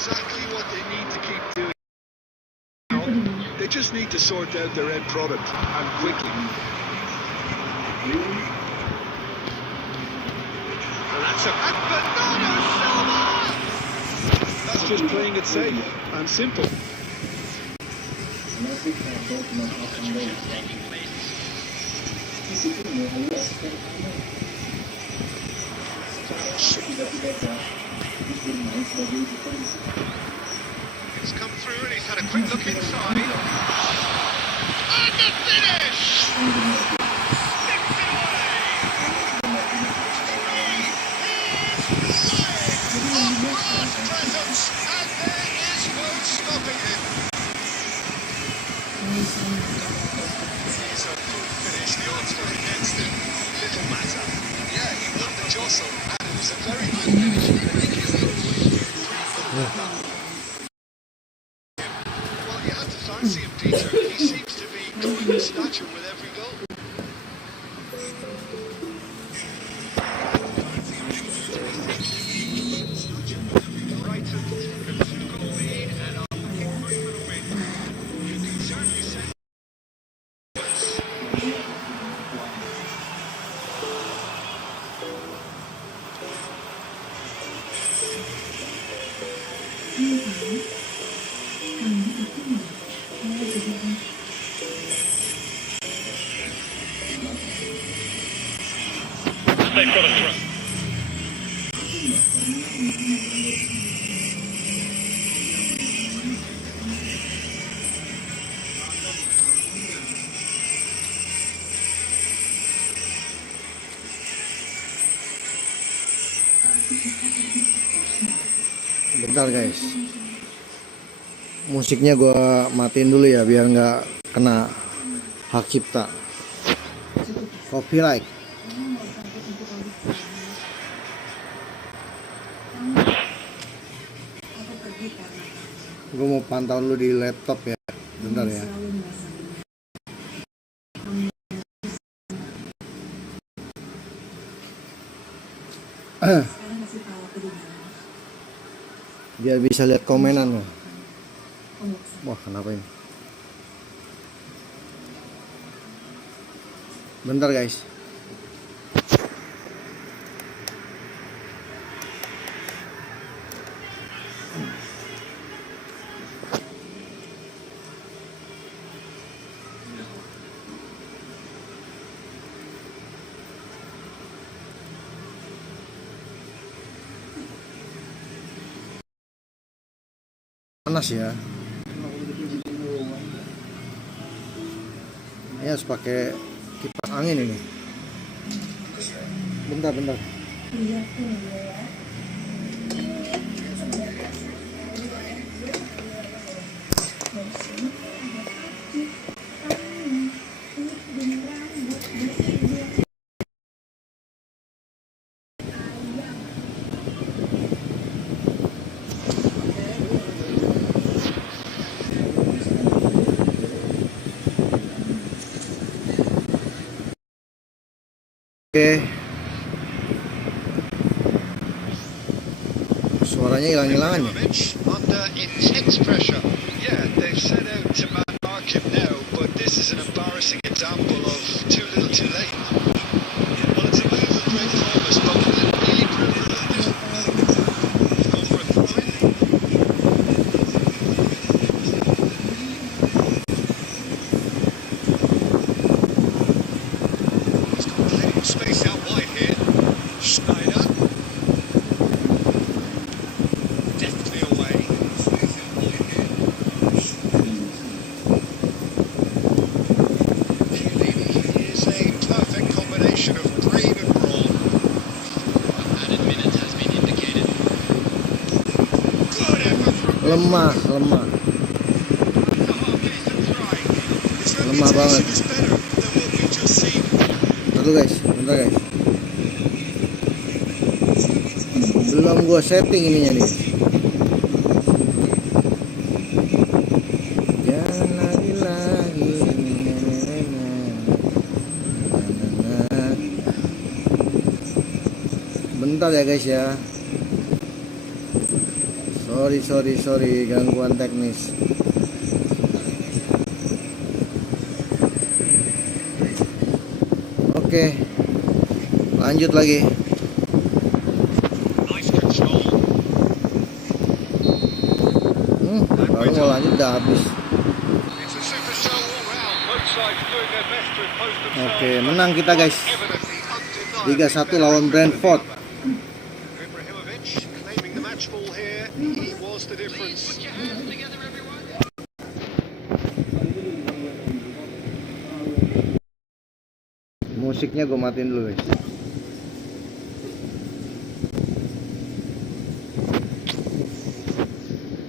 exactly what they need to keep doing. They just need to sort out their end product and quickly. And that's a Bernardo Silva! That's just playing it safe and simple. It's come through and he's had a quick look inside. And the finish! Sticks it away! Of presence, and there is no stopping him. He's a good finish. The odds were against him. Little matter. Yeah, he won the jostle, and it was a very good finish. Well, you had to fancy him, Peter. He seems to be growing in stature with every goal. Brighton took a 2-goal lead and are looking good for the win. You can certainly say. They've got a throw. Bentar guys, musiknya gua matiin dulu ya biar nggak kena hak cipta, copyright. Gue mau pantau lu di laptop ya, bentar ya. Biar bisa lihat komenan lo. Wah, kenapa ini? Bentar guys. Panas ya. Ini harus pakai kipas angin ini. Bentar. Oke. Suaranya hilang-hilangan ya. Under intense pressure. Yeah, they've set out to mark him now, but this is an embarrassing example of too little too late. Well, it's a move of great promise, but will it really prove a little different? He's gone for a throw-in. He's got plenty of space out wide here. Schneider. Deftly away. Chiellini is a perfect combination of brain and brawn. Added minute has been indicated. Good effort from Lemah. Lemah banget. Bentar guys. Belum gua setting ininya nih. Jangan lagi. Bentar ya guys ya. Sorry gangguan teknis. Oke, lanjut lagi. Baru mau lanjut udah habis. Oke, menang kita guys. 3-1 lawan Brentford. Musiknya gue matiin dulu guys.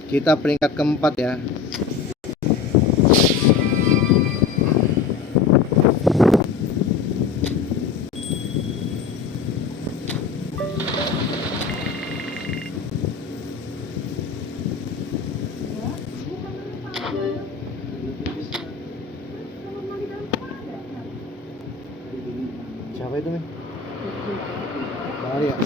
Kita peringkat keempat ya. Siapa itu nih? Lari ya?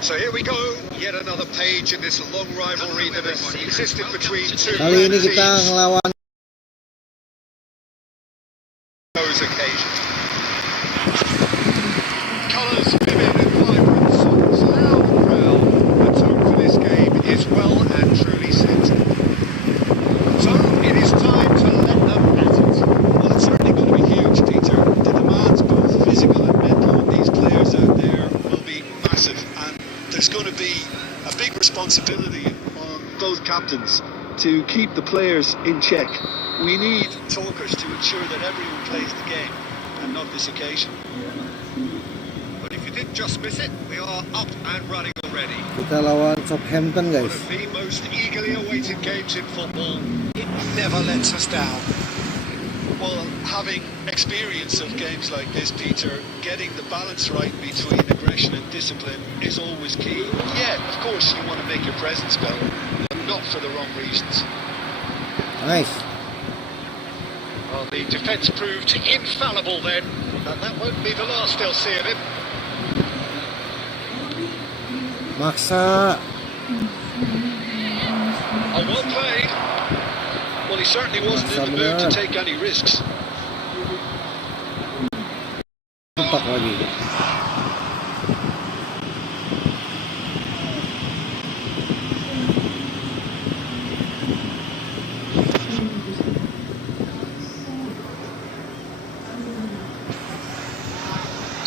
So here we go, yet another page in this long rivalry that has existed between two Kali ini kita teams. ngelawan Those occasions. Colours vivid and vibrant, songs loud and proud. The tone for this game is well and truly set. So it is time to let them at it. Well, it's certainly going to be huge, Peter. The demands, both physical and mental, of these players out there will be massive, and there's going to be a big responsibility on both captains to keep the players in check. We need talkers to ensure that everyone plays the game and not this occasion. But if you did just miss it, we are up and running already. kita lawan Southampton One guys. of the most eagerly awaited games in football. It never lets us down. Well, having experience of games like this, Peter, getting the balance right between aggression and discipline is always key. Yeah, of course you want to make your presence felt, but not for the wrong reasons. Nice. Well, the defence proved infallible then, and that won't be the last they'll see of him. Maksa. Oh, well played. Well, he certainly wasn't in the mood to take any risks. Tumpak lagi.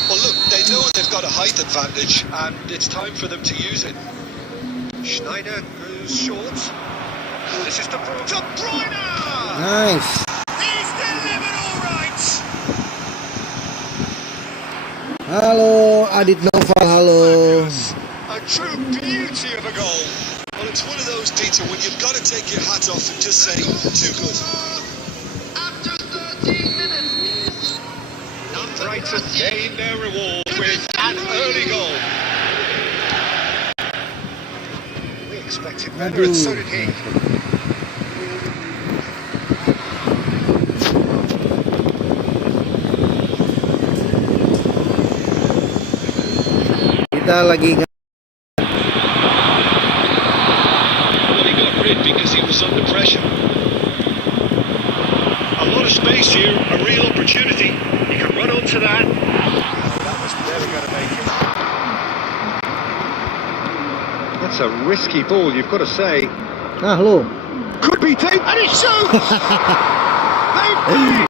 Well, look, they know they've got a height advantage, and it's time for them to use it. Schneider goes short. This is De Bruyne! Nice. He's delivered all right! Halo Adit Noval, halo. A true beauty of a goal. Well, it's one of those, Peter, when you've got to take your hat off and just say, too good. After 13 minutes. Brighton gain their reward with an early goal. We expected better, and so did he. Kita lagi Well, he got rid because he was under pressure. A lot of space here, a real opportunity. He can run onto that. That was never going to make it. That's a risky ball, you've got to say. Nah lo. Could be taken, and he shoots! They've done it!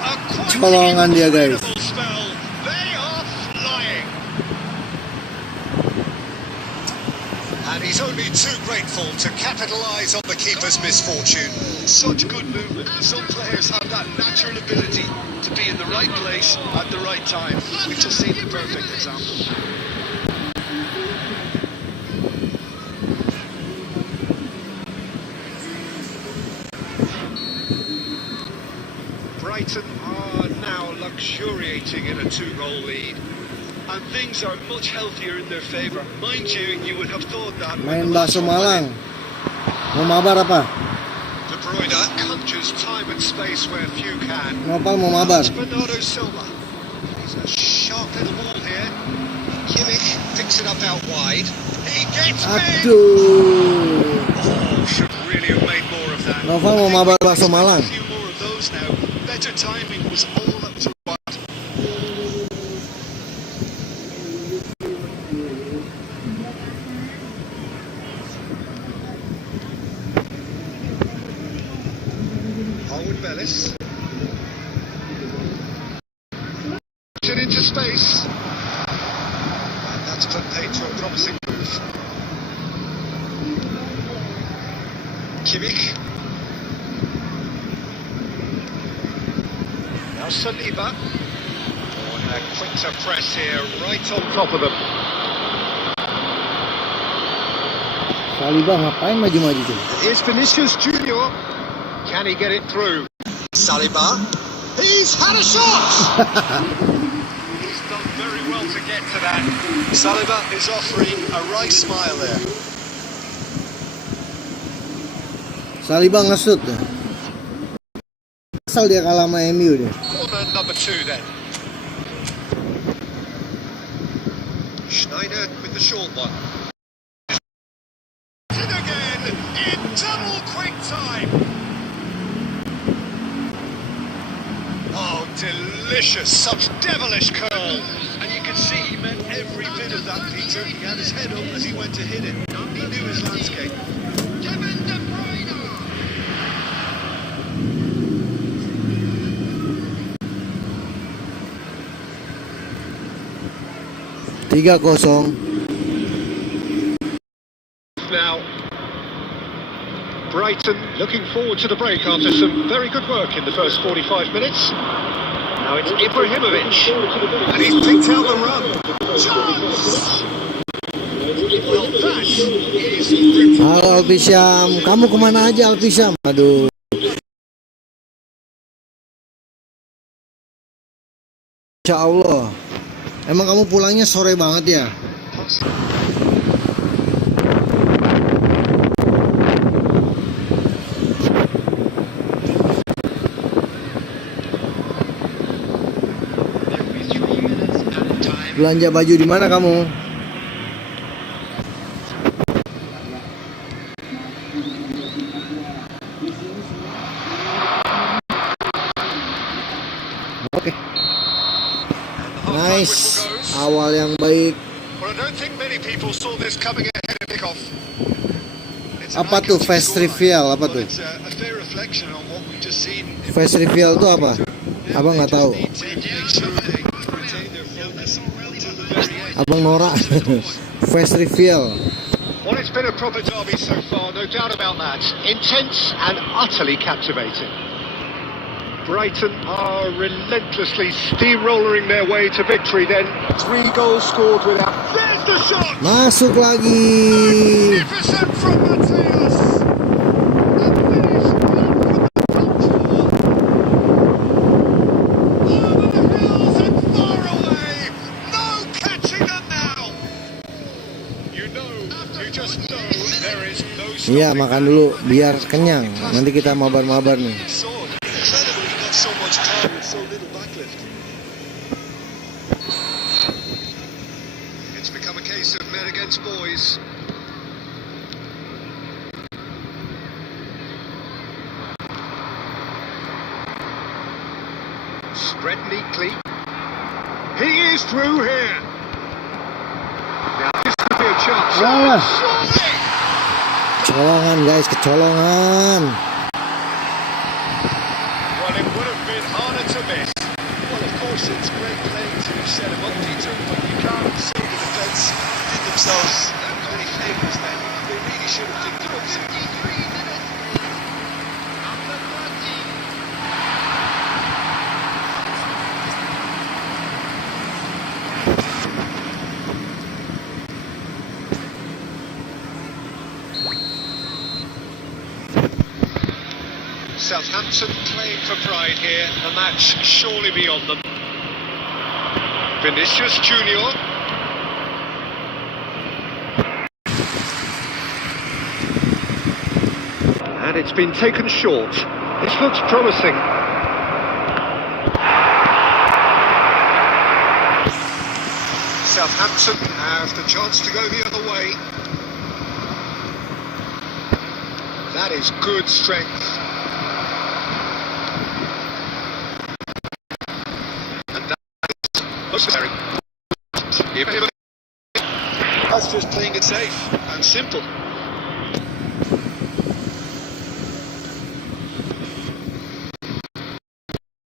A quite Colongan dia, guys. incredible spell. They are flying. And And he's only too grateful to capitalise on the keeper's misfortune. Such good movement. Some players have that natural ability to be in the right place at the right time. We've just seen the perfect example. Brighton are now luxuriating in a 2-goal lead. And things are much healthier in their favour. Mind you, you would have thought that. Main bakso Malang. Mau mabar apa? De Bruyne conjures time and space where few can. Nopal mau mabar. Bernardo Silva. He's a sharp little ball here. Kimmich picks it up out wide. He gets me. Aduh. Oh, should really have made more of that. Noval mau mabar bakso Malang. A few more of those now. Better timing was all up to what. Bellis. It into space. And that's put paid to a promising move. Kimmich. Now Saliba. Oh, and they're quick to press here, right on top of them. Saliba ngapain maju-maju tuh? Here's Vinicius Junior. Can he get it through? Saliba. He's had a shot! He's done very well to get to that. Saliba is offering a right smile there. Saliba ngesut deh. Asal dia kalah sama MU deh. Corner number 2 then. Schneider with the short one. And again in double quick time. Oh, delicious, such devilish curl. And you can see he meant every bit of that, Peter. He had his head up as he went to hit it. He knew his landscape. Kevin De Bruyne. 3-0. Now, Brighton looking forward to the break after some very good work in the first 45 minutes. Now it's Ibrahimovic, and he's picked out the run. Chance! Well, that is brutal. Halo Alfisham, kamu kemana aja Alfisham? Aduh. Insya Allah. Emang kamu pulangnya sore banget ya? Belanja baju di mana kamu? Oke. Nice. Awal yang baik. Apa tuh face reveal? Apa tuh? Face reveal tuh apa? Abang nggak tahu. Abang Nora. Face reveal. Well, it's been a proper derby so far, no doubt about that. Intense and utterly captivating. Brighton are relentlessly steamrolling their way to victory then. 3 goals scored without... There's the shot! Masuk lagi. Magnificent from Matthias! And finished from the top over the hills and far away! No catching them now! You just know there is no stopping. Iya, makan dulu biar kenyang. Nanti kita mabar-mabar nih. So much time with so little backlift. It's become a case of men against boys. Spread neatly. He is through here. Now this could be a chance. Wah. Surely! Kecolongan guys, kecolongan. Well, it would have been harder to miss. Well, of course, it's great playing to have set him up, Peter, but you can't say the defence did themselves that many favours then. should have picked it up. 53 minutes, please. Number 13. Southampton playing for pride here. The match surely beyond them. Vinicius Junior. And it's been taken short. This looks promising. Southampton have the chance to go the other way. That is good strength. And that is necessary. That's just playing it safe and simple.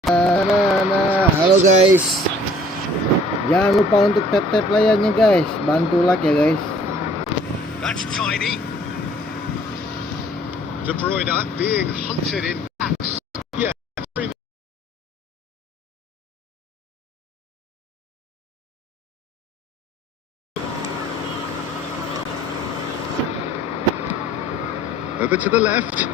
Nah, halo guys. Jangan lupa untuk tap-tap layarnya guys. Bantu like ya guys. That's tiny. De Bruyne being hunted in packs. Yeah. Over to the left.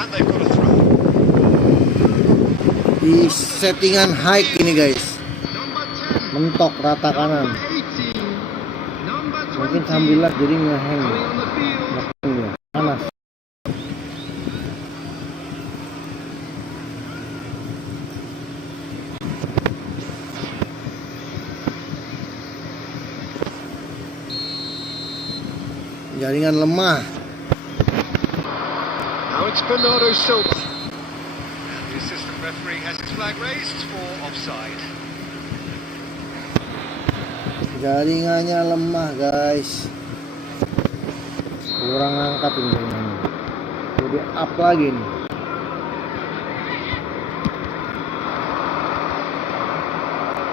And they've got a throw. Di settingan high ini guys. Number 10. Mentok rata kanan. Number 18. Number 20. Mungkin sambil lag jadi ngehang. Coming on the field. Ngehang dia. Panas. Jaringan lemah. Now it's Bernardo Silva. And the assistant referee has his flag raised for offside. Jaringannya lemah guys. Kurang angkat ini jaringannya. Jadi up lagi nih.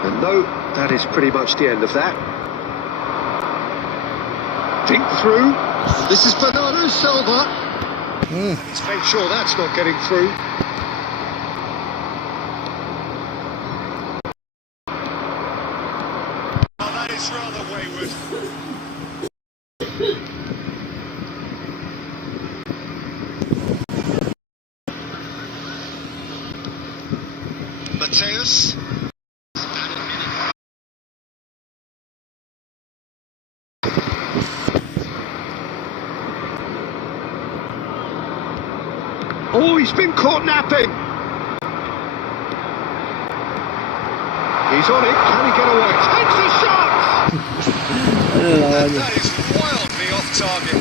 And no, that is pretty much the end of that. Dink through. This is Bernardo Silva. Let's make sure that's not getting through. Oh, that is rather wayward. Mateus. Oh, he's been caught napping. He's on it. Can he get away? Takes the shot! And that is wildly off target.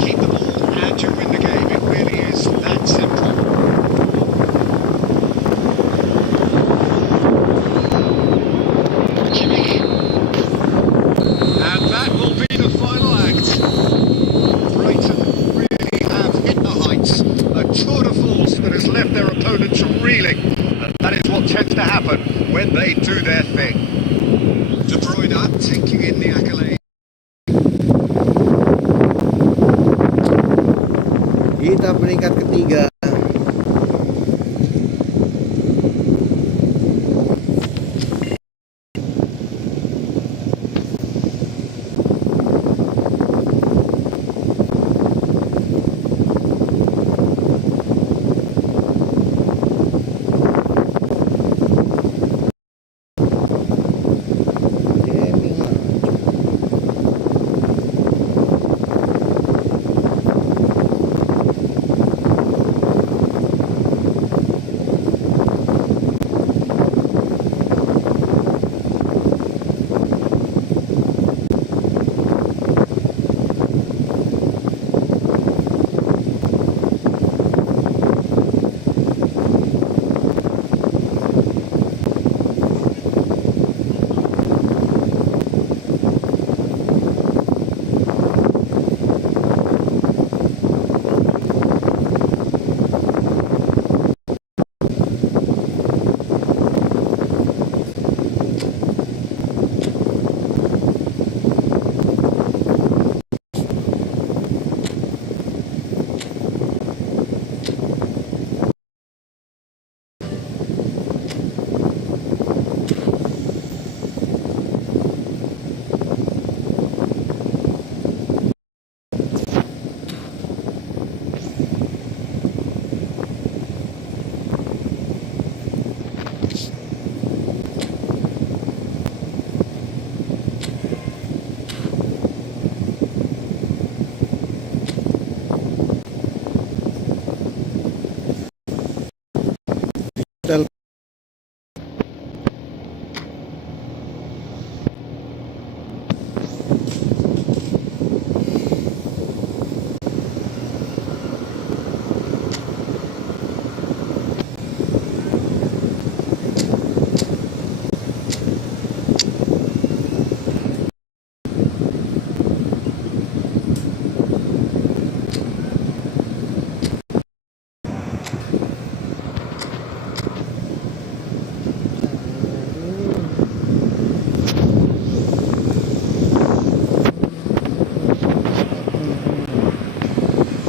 Keep the ball and you win the game. It really is that simple. And that will be the final act. Brighton really have hit the heights. A tour de force that has left their opponents reeling. And that is what tends to happen when they do their thing. De Bruyne taking in the accolade. Kita peringkat ketiga.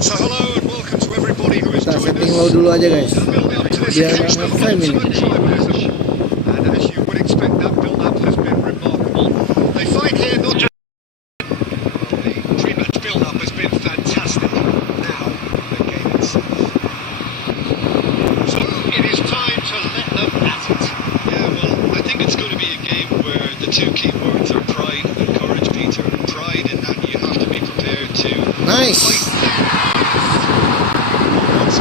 So hello and welcome to everybody who is Kita joined setting low us. dulu aja guys. Build up to this Biar nggak occasional nge-frame ini. ultimate tribalism. And as you would expect, that build-up has been remarkable. They fight here not just... The pre-match build-up has been fantastic. Now, the game itself. So it is time to let them at it. Yeah, well, I think it's going to be a game where the two key words are pride and courage, Peter. Pride in that you have to be prepared to Nice. fight. It's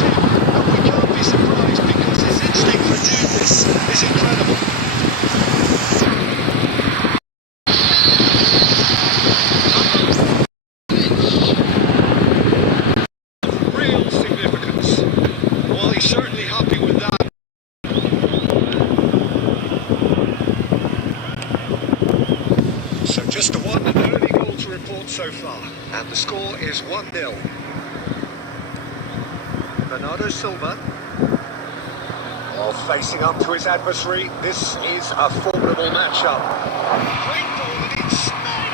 him, and we can't be surprised because his instinct for doing this is incredible. Real significance. Well, he's certainly happy with that. So just the one early goal to report so far, and the score is 1-0. Bernardo Silva. While facing up to his adversary, this is a formidable matchup. Great ball and it's Snyder!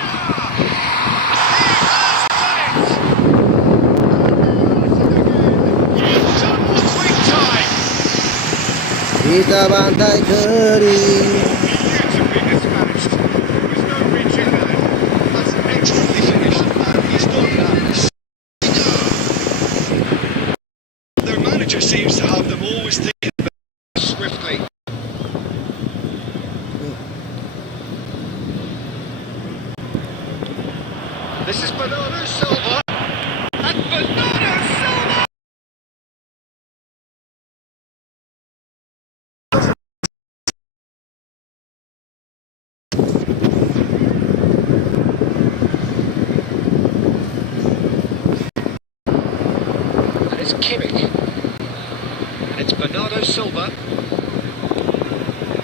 He has done it! It's quick time! Kita bantai kering. Beautifully dispatched. There was no reaching there. That's excellently finished, and he's done that. Their manager seems to have them always thinking about it swiftly. This is Bernardo Silva. And Bernardo Silva! And it's Kimmich. And it's Bernardo Silva.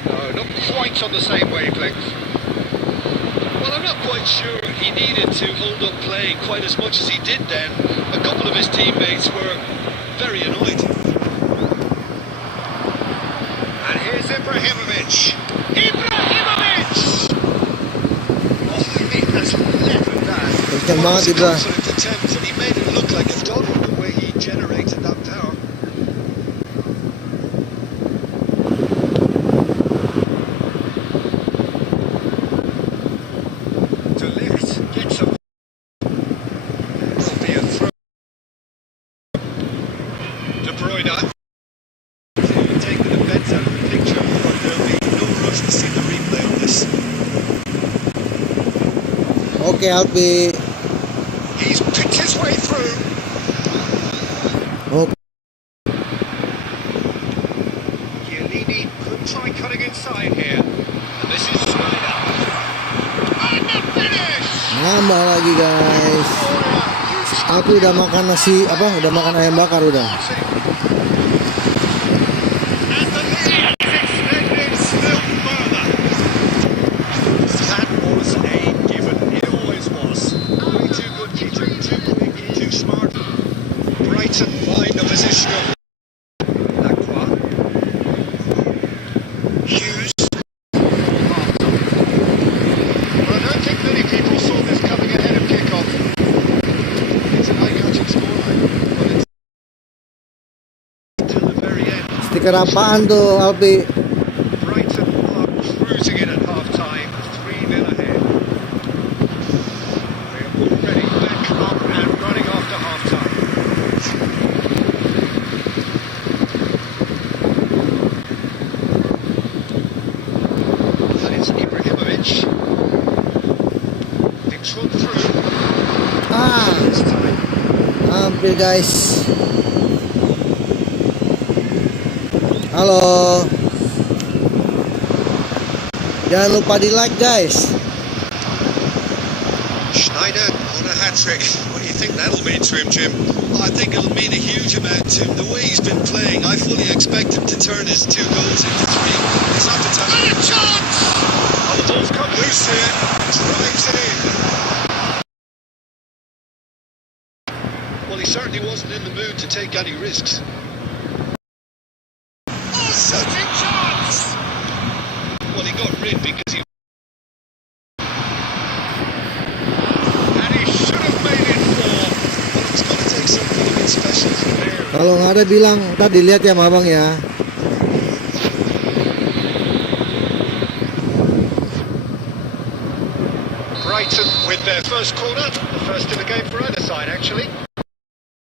No, not quite on the same wavelength. Well, I'm not quite sure he needed to hold up play quite as much as he did then. A couple of his teammates were very annoyed. And here's Ibrahimovic. Ibrahimovic! Oh, he has leathered that. Kencang Well, banget it was a Ibra. confident attempt, and he made it look like a dog the way he generated that power. De Ligt gets a... Will be a throw. De Bruyne. To take the defence out of the picture, but there'll be no rush to see the replay on this. Oke Alpi. He's picked his way through. Oke. Chiellini could try cutting inside here. And this is Snyder. And the finish! Nambah lagi guys. Alpi udah makan nasi apa? Udah makan ayam bakar udah. And the lead is extended still further. That was a given. It always was. Way too good, Peter. Too quick, too smart. Brighton find the position of Lacroix. Hughes. Well, I don't think many people saw this coming ahead of kickoff. It's an eye-catching scoreline, but it's till the very end. Stiker apaan tuh Alpi? Brighton are cruising in at half-time, 3-0 ahead. They are already back up and running after half-time. And it's Ibrahimovic. It's run through. Ah, This time. hampir guys. Halo. Jangan lupa di like guys. Schneider on a hat-trick. What do you think that'll mean to him, Jim? I think it'll mean a huge amount to him. The way he's been playing, I fully expect him to turn his 2 goals into 3. He's up to time. And a chance! Oh, the ball's come loose here. Drives it in. Well, he certainly wasn't in the mood to take any risks. Oh, such a chance! Well, he got rid because he... And he should have made it 4. Well, it's going to Kalau nggak ada bilang tadi lihat ya abang ya. Brighton with their first corner, the first in the game for either side actually.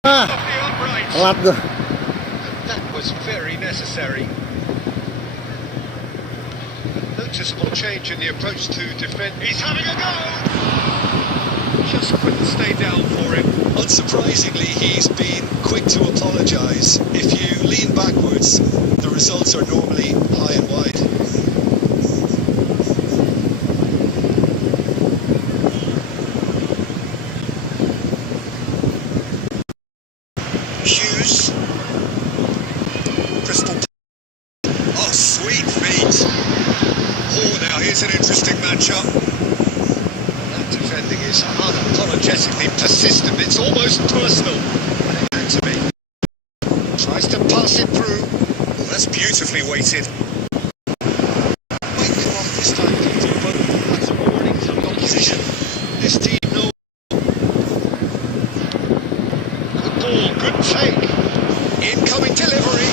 Ah, Off the upright. telat gua. That was very necessary. Noticeable change in the approach to defend. He's having a go! Just couldn't stay down for him. Unsurprisingly, he's been quick to apologise. If you lean backwards, the results are normally high and wide. Hughes. Crystal. Oh, sweet feet. Oh, now here's an interesting matchup. That defending is unapologetically persistent. It's almost personal. And to me. Tries to pass it through. Oh, that's beautifully weighted. Might go off this time, Peter, but that's a warning from the opposition. This team knows. Good ball, good take. Incoming delivery.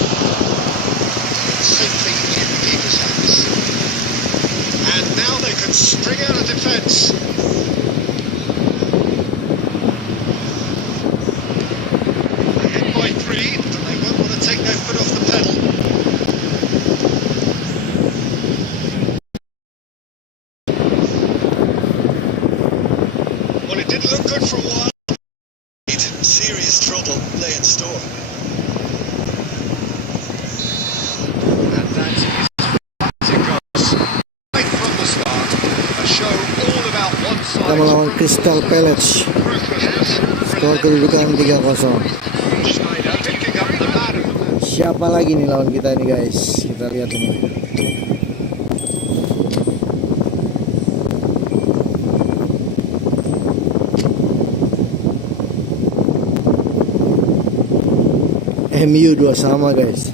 Safely in the keeper's hands. And now they can string out a defence. Ahead by 3, but they won't want to take their foot off the pedal. Well, it didn't look good for a while. Serious trouble lay in store. And that is as it goes. Right from the start. A show all about one Kita side. melawan Crystal Palace. Ruthlessness. Skor kedudukan 3-0. Schneider picking up the man of the match. Siapa lagi nih lawan kita ini guys? Kita lihat ini. MU 2 sama guys.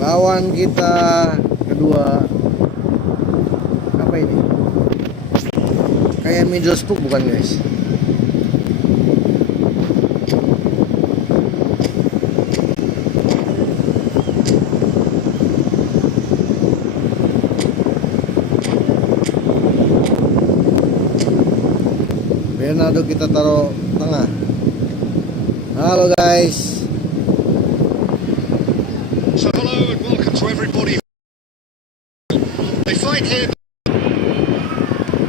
Lawan kita kedua apa ini? Kayak Middlesbrough bukan guys? Bernardo kita taruh tengah. Halo guys. So hello and welcome to everybody. They fight here.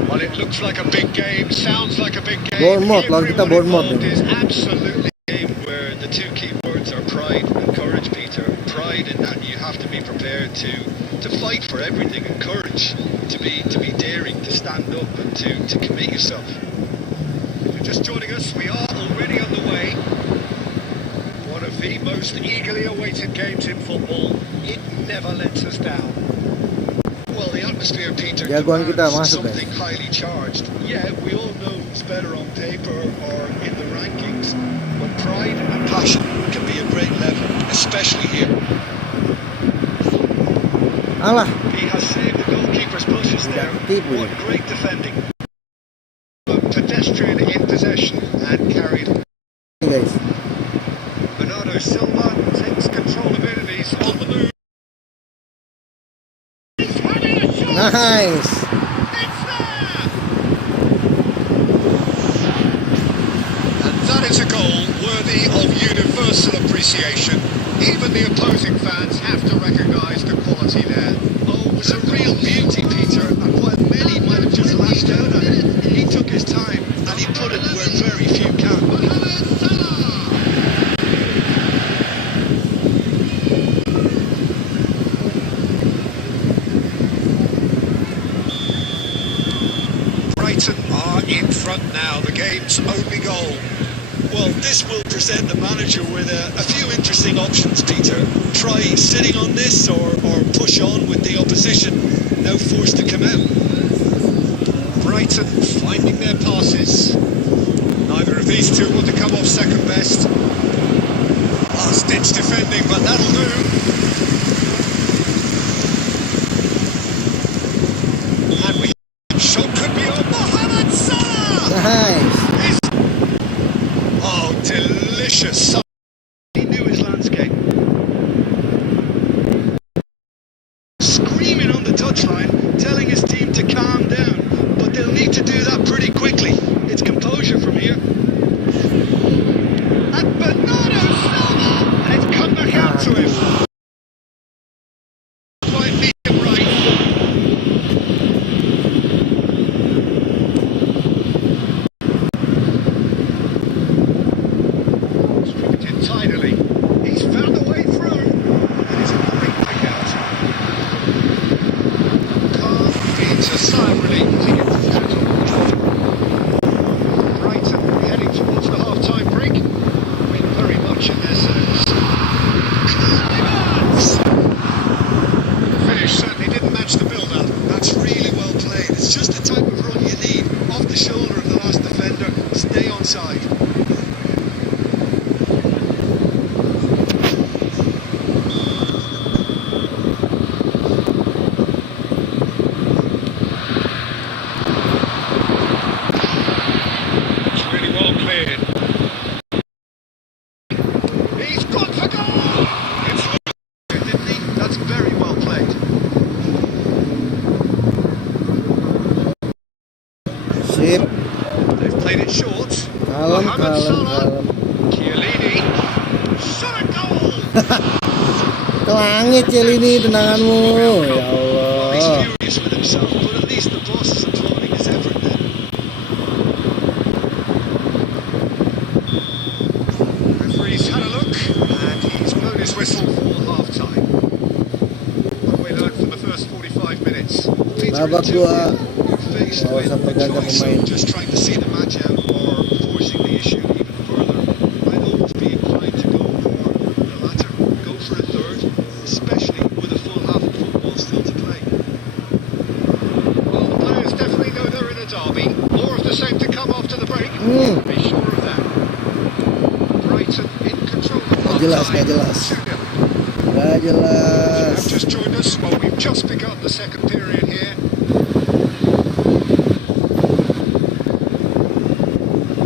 Well, it looks like a big game, sounds like a big game. Bournemouth, lawan kita Everyone Bournemouth involved ini. is absolutely a game where the two key words are pride and courage, Peter. Pride in that you have to be prepared to fight for everything, and courage to be daring, to stand up and to commit yourself. If you're just joining us, we are already on the way. One of the most eagerly awaited games in football. It never lets us down. Well, the atmosphere, Peter, Jagoan kita demands masuk, something highly charged. Yeah, we all know who's better on paper or in the rankings, but pride and passion Can be a great level, especially here. Alah, he has saved the goalkeeper's bushes there. Tipu What ya. great defending. A pedestrian in possession and carried. guys. Bernardo Silva takes control of it and he's on the move. He's having a shot. Nice. It's there! And that is a goal worthy of universal appreciation. Even the opposing fans have to recognise the quality there. Oh, it was a real beauty, Peter, and while many might have just lashed out at it, he took his time and he put it where very few can. Brighton are in front now, the game's only goal. Well, this will present the manager with a few interesting options, Peter. Try sitting on this or push on with the opposition. Now forced to come out. Brighton Brighton finding their passes. Neither of these two want to come off second best. Last-ditch defending, but that'll do. And we shot could be on Mohamed Salah. Nice. Oh, delicious. He knew his landscape. Screaming on the touchline, telling his team to calm down, but they'll need to do that pretty quickly. It's composure from here. And Bernardo Silva, and it's come back out to him. Quite medium right. Stripped in tidily. He's found a way through. And it's a great pick out. Calm, it's a sigh of relief as he gets his hands on the ball. Brighton heading towards the half-time break. Been very much in their service. The finish certainly didn't match the build-up. That's really well played. It's just the type of run you need. Off the shoulder of the last defender. Stay onside. It's really well cleared. He's gone for goal! It's didn't he? That's very well played. Sip. They've played it short. Kalem, Mohamed kalem, Salah. kalem. Chiellini. Shot a goal! Ke langit Cielini tendanganmu. Ya Well, he's Allah. furious with himself, but at least the boss is applauding his effort then. Referee's had a look, and he's blown his whistle for half-time. What do we learn from the first 45 minutes? Babak dua. Faced Nggak with usah the pegang choice pemain. of just trying to see the match out or forcing the issue even further. I'd almost be inclined to go for the latter, go for a third, especially with a full half of football still to play. Well, the players definitely know they're in a derby. More of the same to come after the break. Be sure of that. Brighton in control of Nggak jelas, half-time. nggak jelas. 2-0. Nggak jelas. Have just joined us. Well, we've just begun the second period here.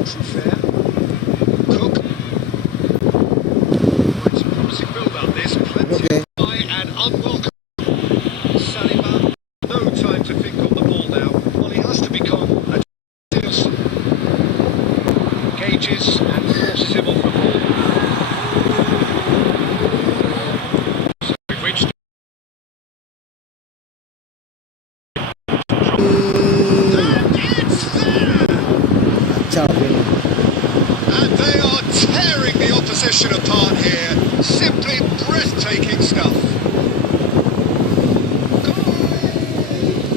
Trufair. Cook. Quite some promising build-up. There's plenty Okay. of high and unwelcome. Saliba. No time to think on the ball now. Well, he has to become a Engages and forces him off the ball. So we've reached Kacau ini. and they are tearing the opposition apart here. Simply breathtaking stuff.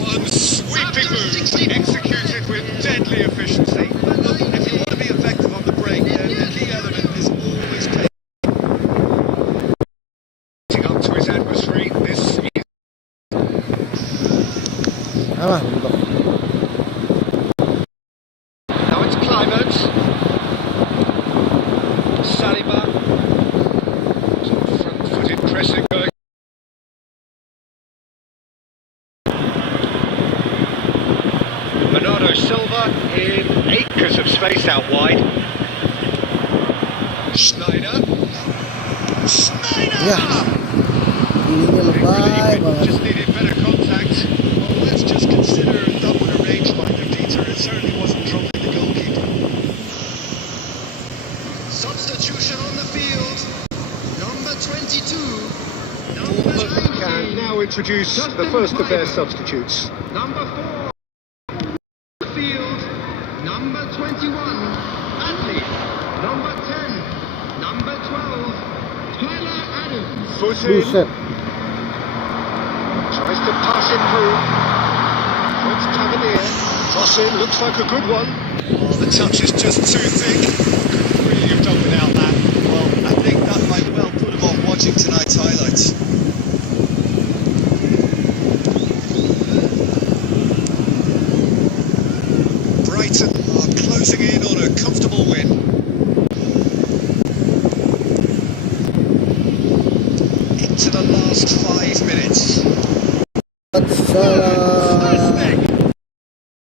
One sweeping move executed with deadly efficiency. Look, if you want to be effective on the break, then the key element is always taking. Up to his adversary. This is Alah, bentuk. now it's Clivert. Saliba. Some front-footed pressing going. Bernardo Silva in acres of space out wide. Schneider. Schneider! Ya. Ininya lebay banget. Just needed better contact. Well, let's just consider that would a rangefinder, Peter. It certainly wasn't troubling the goalkeeper. Substitution on the field. Number 22. Number Bournemouth can now introduce the first of their substitutes. Number 4. Field. Number 21. Atlee. Number 10. Number 12. Tyler Adams. Foot in, Buset. tries to pass it through. It's Tavernier. Cross in, looks like a good one. Oh, the touch is just too thick. Couldn't really have done without that. Well, I think that might well put him off watching tonight's highlights. Brighton are closing in on a comfortable win. Into the last 5 minutes. Salah.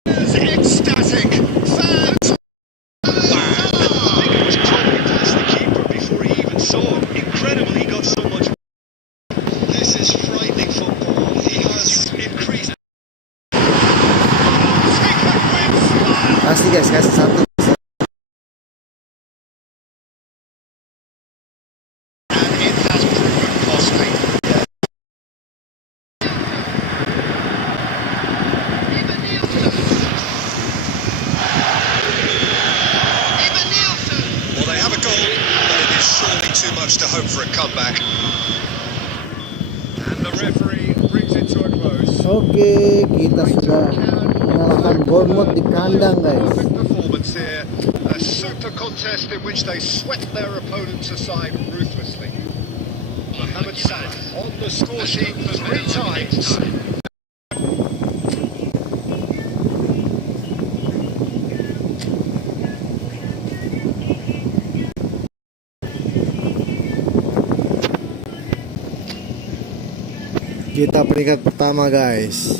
It's ecstatic. Fans. I think it was probably past the keeper before he even saw him. Incredible he got so much. This is frightening football. He has increased. Kasih guys, kasih satu. And it has proven costly. Well, they have a goal, but it is surely too much to hope for a comeback. And the referee brings it to a close. Oke, kita sudah mengalahkan Bournemouth di kandang guys. Perfect performance here. A super contest in which they swept their opponents aside ruthlessly. Mohamed Salah on the score sheet 3 times. Kita peringkat pertama guys.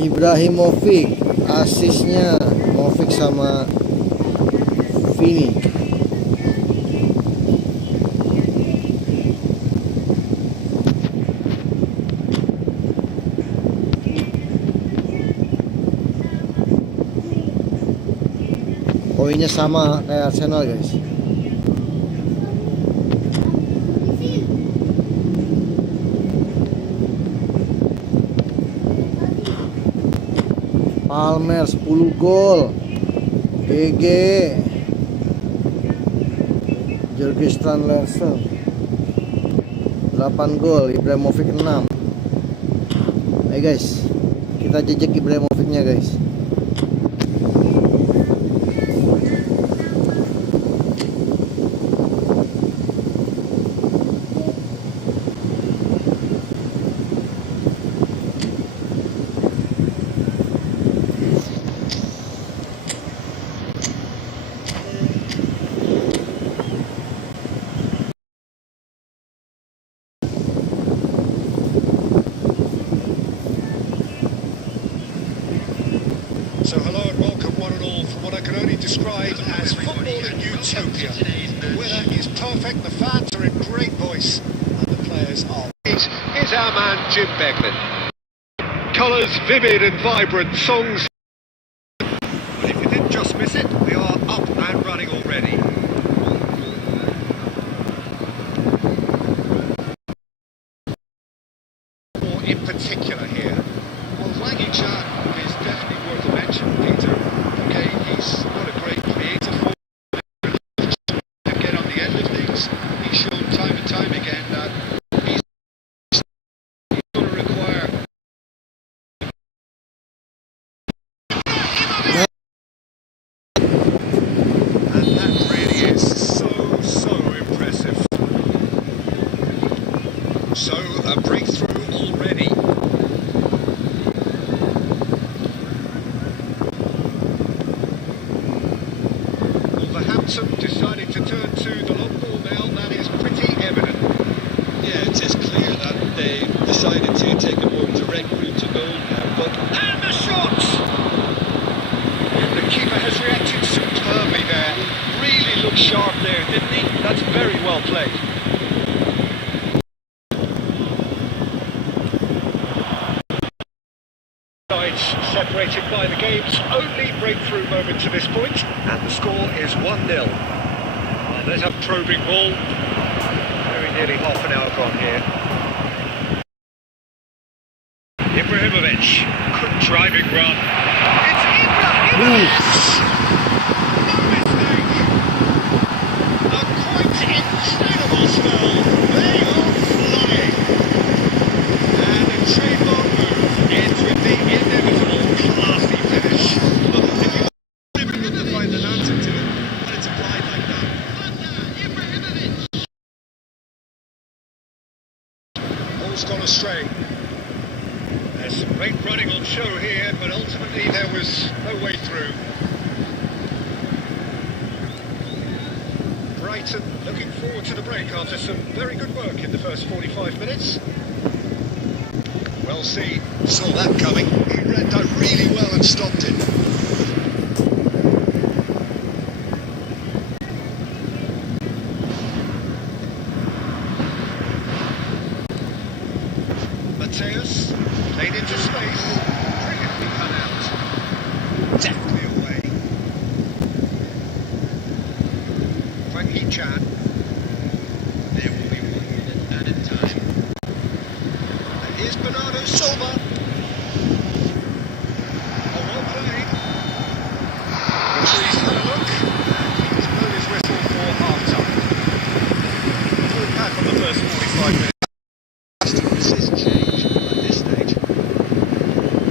Ibrahimovic, asisnya Movic sama Vini. Poinnya sama kayak Arsenal guys. Palmer 10 gol. GG. Jurgen Larsen 8 gol. Ibrahimovic 6. Ayo guys, kita jejak Ibrahimovicnya guys. So hello and welcome one and all from what I can only describe as football in utopia. The weather is perfect, the fans are in great voice, and the players are. Here's our man Jim Beglin. Colours vivid and vibrant, songs. But if you didn't just miss it, we are up and running already. Or in particular here. Well, Flaggy Chan is definitely worth a mention, Peter. Okay, he's not a great creative forward to get on the end of things. He's shown time and time again that he's going to require. And that really is so impressive. So, a breakthrough already. Wolverhampton deciding to turn to the long ball now, that is pretty evident. Yeah, it is clear that they decided to take a more direct route to goal now, but And the shot! The keeper has reacted superbly there. really looked sharp there, didn't he? That's very well played. Sides separated by the game's only breakthrough moment to this point, and the score is 1-0. Well, there's a probing ball. Very nearly half an hour gone here. Ibrahimovic, good driving run. It's Ibrahimovic! No mistake! A quite incredible spell. They are flying. And a trademark move. astray. There's some great running on show here, but ultimately there was no way through. Brighton looking forward to the break after some very good work in the first 45 minutes. Well seen. Saw that coming. He read that really well and stopped it. Mateus played into space. Brilliantly cut out. Deftly away. Frank Chan. There will be 1 minute added time. And here's Bernardo Silva. Oh, well played. Referee's had a look. And he's blown his whistle for half-time. Good back on the first 45 minutes. Resist change at this stage.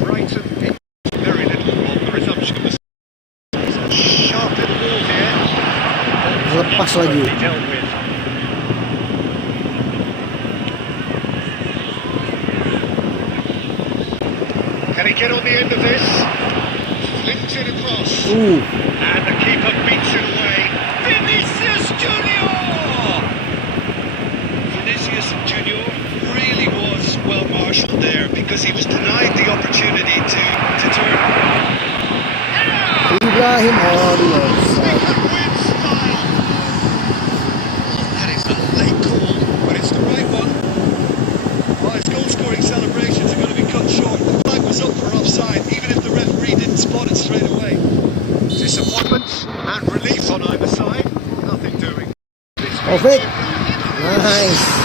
Brighton in very little on the resumption of the season. Sharp little ball here. Lepas lagi. Dealt with. Can he get on the end of this? Flicked it across. And the keeper beats it away. Vinicius Junior! Vinicius Junior really was well marshalled there because he was denied the opportunity to turn. Ibrahim Win style. That is a late call, but it's the right one. Well, his goal-scoring celebrations are going to be cut short. The flag was up for offside, even if the referee didn't spot it straight away. Disappointment and relief on either side. Nothing doing. Perfect. Nice.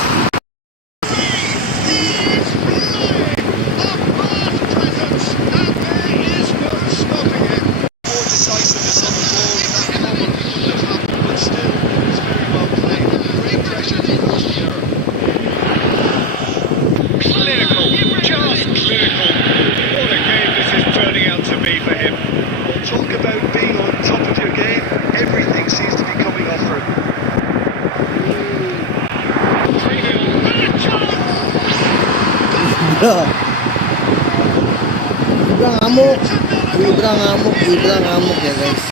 Ibra ngamuk ya guys.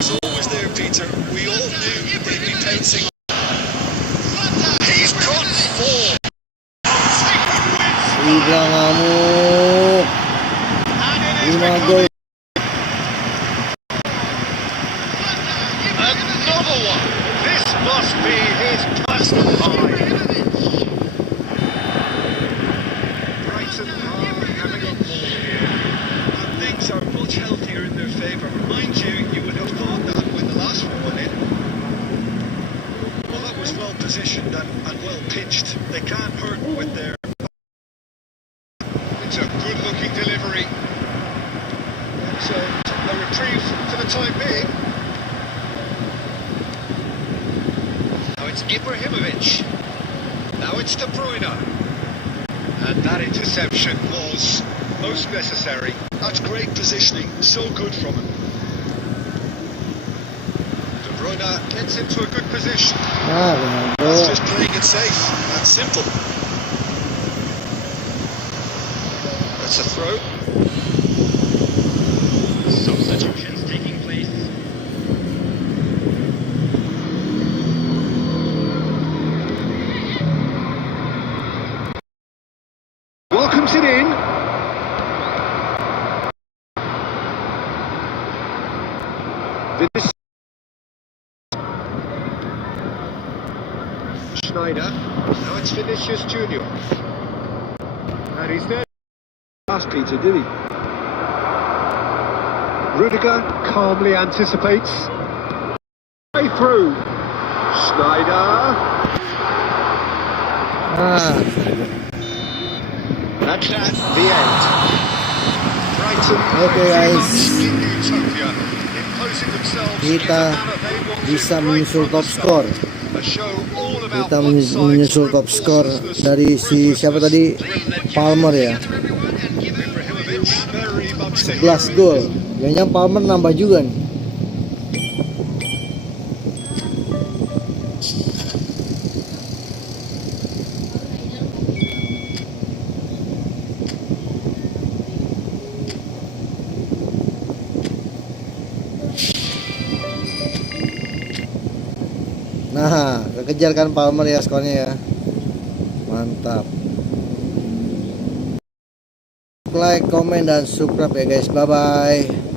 Was always there, Peter. We all knew they'd be pouncing. He's got 4. Ibra ngamuk. 5 gol. Another one. This must be his personal high. Are much healthier in their favour. Mind you, you would have thought that when the last one went in, well, that was well positioned and well pitched. They can't hurt with their. It's a good-looking delivery. It's a reprieve for the time being. Now it's Ibrahimovic. Now it's De Bruyne. And that interception was Most necessary. That's great positioning, so good from him. De Bruyne gets into a good position. That's just playing it safe. That's simple. That's a throw. Substitutions taking place. Welcomes it in. Schneider. Now it's Vinicius Junior. And he's there. Last Peter, did he? Rudiger calmly anticipates. Way through. Schneider. That's the end. Brighton. Okay guys, Utopia, imposing themselves kita bisa menyusul top skor. a show all about Kita menyusul top skor dari si siapa tadi, Palmer ya, 11 gol. Kayaknya Palmer nambah juga nih. Nah, kekejar kan Palmer ya skornya ya. Mantap. Like, komen, dan subscribe ya guys. Bye bye.